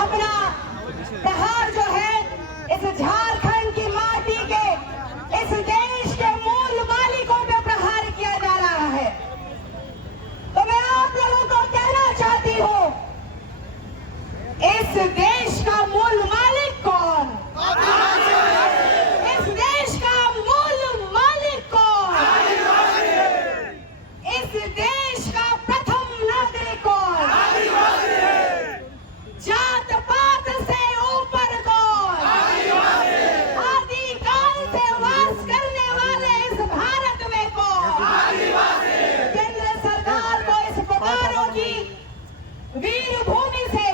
अपना प्रहार जो है इस झारखंड की माटी के, इस देश के मूल मालिकों पे प्रहार किया जा रहा है। तो मैं आप लोगों को कहना चाहती हूँ, इस देश का मूल मालिक कौन? इस देश का मूल मालिक कौन? इस देश का प्रथम नागरिक कौन? जात पात से ऊपर कौन? आदिकाल से वास करने वाले इस भारत में कौन? केंद्र सरकार को इस पुकारों की वीर भूमि से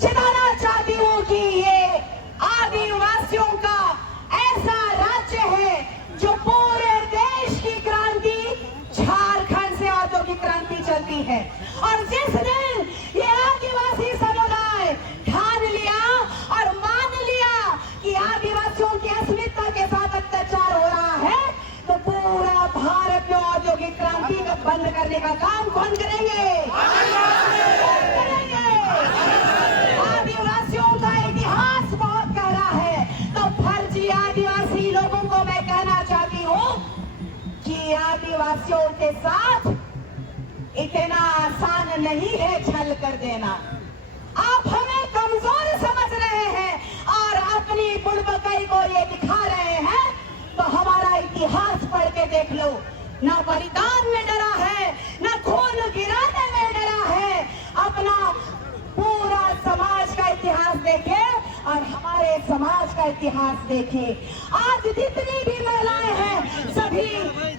चिताना चाहती हूँ कि ये आदिवासियों का ऐसा राज्य है जो पूरे देश की क्रांति, झारखंड से औद्योगिक क्रांति चलती है। और जिस दिन ये आदिवासी समुदाय ठान लिया और मान लिया कि आदिवासियों की अस्मिता के साथ अत्याचार हो रहा है, तो पूरा भारत में औद्योगिक क्रांति को बंद करने का काम कौन करेंगे? आदिवासियों का इतिहास बहुत गहरा है। तो फर्जी आदिवासी लोगों को मैं कहना चाहती हूँ कि आदिवासियों के साथ इतना आसान नहीं है छल कर देना। आप हमें कमजोर समझ रहे हैं और अपनी बुड़बकई को ये दिखा रहे हैं, तो हमारा इतिहास पढ़ के देख लो। ना बलिदान में डरा है, ना खून गिराने में डरा है। अपना पूरा समाज का इतिहास देखे और हमारे समाज का इतिहास देखे। आज जितनी भी महिलाएं हैं, सभी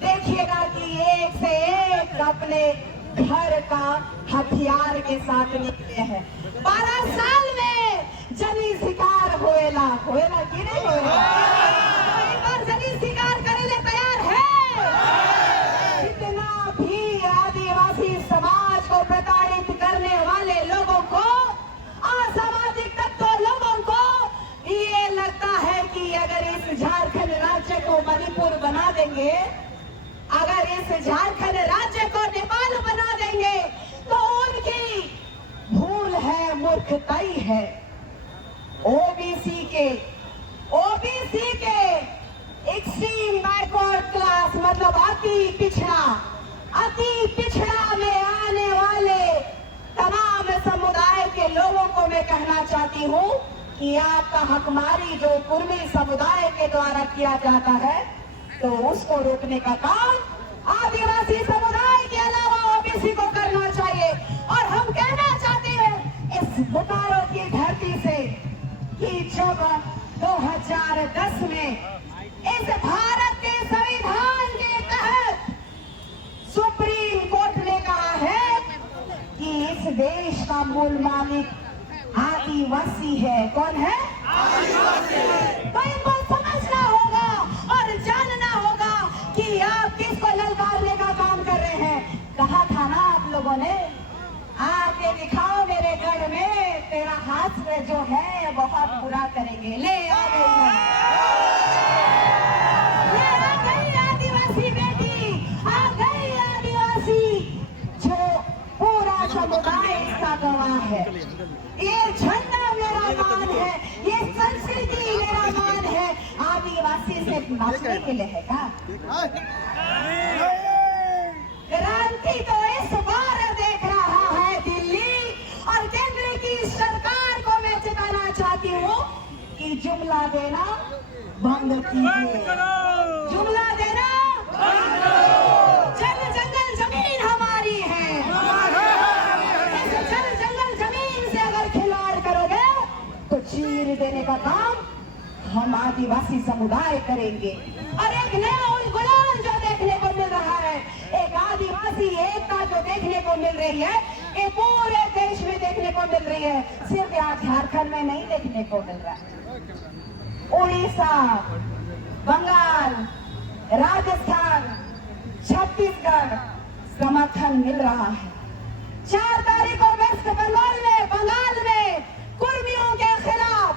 देखिएगा कि एक से एक अपने घर का हथियार के साथ निकले हैं। 12 साल में जनी शिकार होएला कि नहीं होएला? एक बार जनी शिकार करे ले तैयार है? जितना भी आदिवासी समाज को प्रताड़ित करने वाले लोगों को, असामाजिक तत्वों लोगों को ये लगता है कि अगर इस झारखंड राज्य को मणिपुर बना देंगे, अगर इस झारखंड राज्य को नेपाल बना देंगे, तो उनकी भूल है, मूर्खताई है। ओबीसी के एक्सट्रीम बैकवर्ड क्लास मतलब अति पिछड़ा में आने वाले तमाम समुदाय के लोगों को मैं कहना चाहती हूँ कि आपका हकमारी जो कुर्मी समुदाय के द्वारा किया जाता है, तो उसको रोकने का काम आदिवासी समुदाय के अलावा ओबीसी को करना चाहिए। और हम कहना चाहते हैं इस बोकारो की धरती से कि जब 2010 में इस भारत के संविधान के तहत सुप्रीम कोर्ट ने कहा है कि इस देश का मूल मालिक आदिवासी है। कौन है? आदिवासी। तो इनको समझना होगा और जानना होगा कि आप किसको ललकारने का काम कर रहे हैं। कहा था ना आप लोगों ने, आके दिखाओ मेरे गढ़ में, तेरा हाथ में जो है बहुत बुरा करेंगे। ले आ गई आदिवासी बेटी, आ गई आदिवासी, जो पूरा समुदाय इसका गवाह है। ये झंडा मेरा मान है, ये संस्कृति मेरा मान है। आदिवासी से नाचने के लिए है क्या? क्रांति तो इस बार देख रहा है दिल्ली और केंद्र की सरकार को मैं चिताना चाहती हूँ कि जुमला देना बंद कीजिए। जुमला देना बंद करो। जल जंगल जमीन हमारी है। इस जल जंगल जमीन से अगर खिलवाड़ करोगे तो चीर देने का काम हम आदिवासी समुदाय करेंगे। और एक नया उलगुलान जो देखने को मिल रहा है, एक आदिवासी एकता जो देखने को मिल रही है, ये पूरे देश में देखने को मिल रही है, सिर्फ यहाँ झारखंड में नहीं देखने को मिल रहा है। उड़ीसा, बंगाल, राजस्थान, छत्तीसगढ़ समर्थन मिल रहा है। 4 तारीख को वेस्ट बंगाल में कुर्मियों के खिलाफ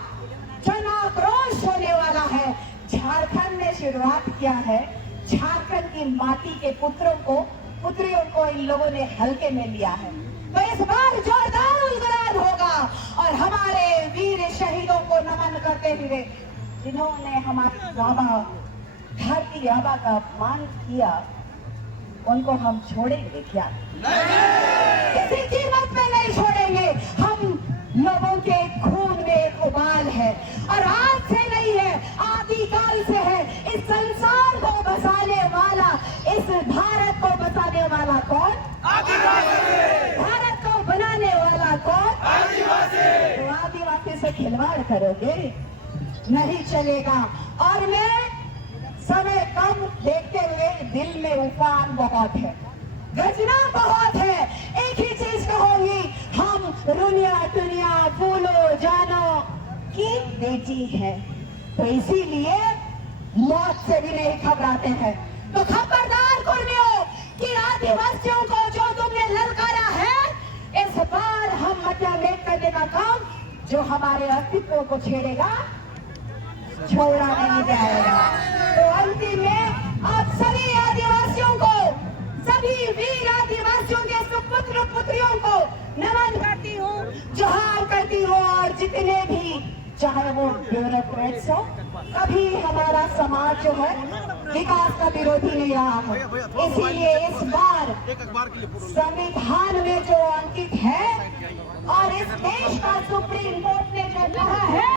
जन आक्रोश होने वाला है। झारखंड ने शुरुआत किया है। झारखंड की माटी के पुत्रियों को इन लोगों ने हल्के में लिया है। तो इस बार जोरदार गुलगुलान होगा और हमारे वीर शहीदों को नमन करते हुए जिन्होंने हमारी आबा धरती आबा का अपमान किया उनको हम छोड़ेंगे क्या? किसी कीमत में नहीं छोड़ेंगे। हम लोगों के खून में एक उबाल है और आज से नहीं है, आदिकाल से है। इस संसार को बसाने वाला, इस भारत को बसाने वाला कौन? आदिवासी। भारत को बनाने वाला कौन? आदिवासी। तो आदिवासी से खिलवाड़ करोगे? नहीं चलेगा। और मैं समय कम देखते हुए दिल में उफान बहुत है, गजना बहुत है। एक ही चीज कहूंगी, हम रुनिया टुनिया फूलो जानो की बेटी है, तो इसीलिए मौत से भी नहीं घबराते हैं। तो खबरदार कुर्मियों कि आदिवासियों को जो तुमने ललकारा है, इस बार हम मतलब करने का काम जो हमारे अस्तित्व को छेड़ेगा छोड़ा नहीं जाएगा। तो अंतिम में आप सभी आदिवासियों को, सभी वीर आदिवासियों के सुपुत्र पुत्रियों को नमन करती हूँ, जोहार करती हूँ। और जितने भी, चाहे वो ब्यूरोक्रेट्स हो, कभी हमारा समाज जो है विकास का विरोधी नहीं रहा है। इसीलिए इस बार संविधान में जो अंकित है और इस देश का सुप्रीम कोर्ट ने जो कहा है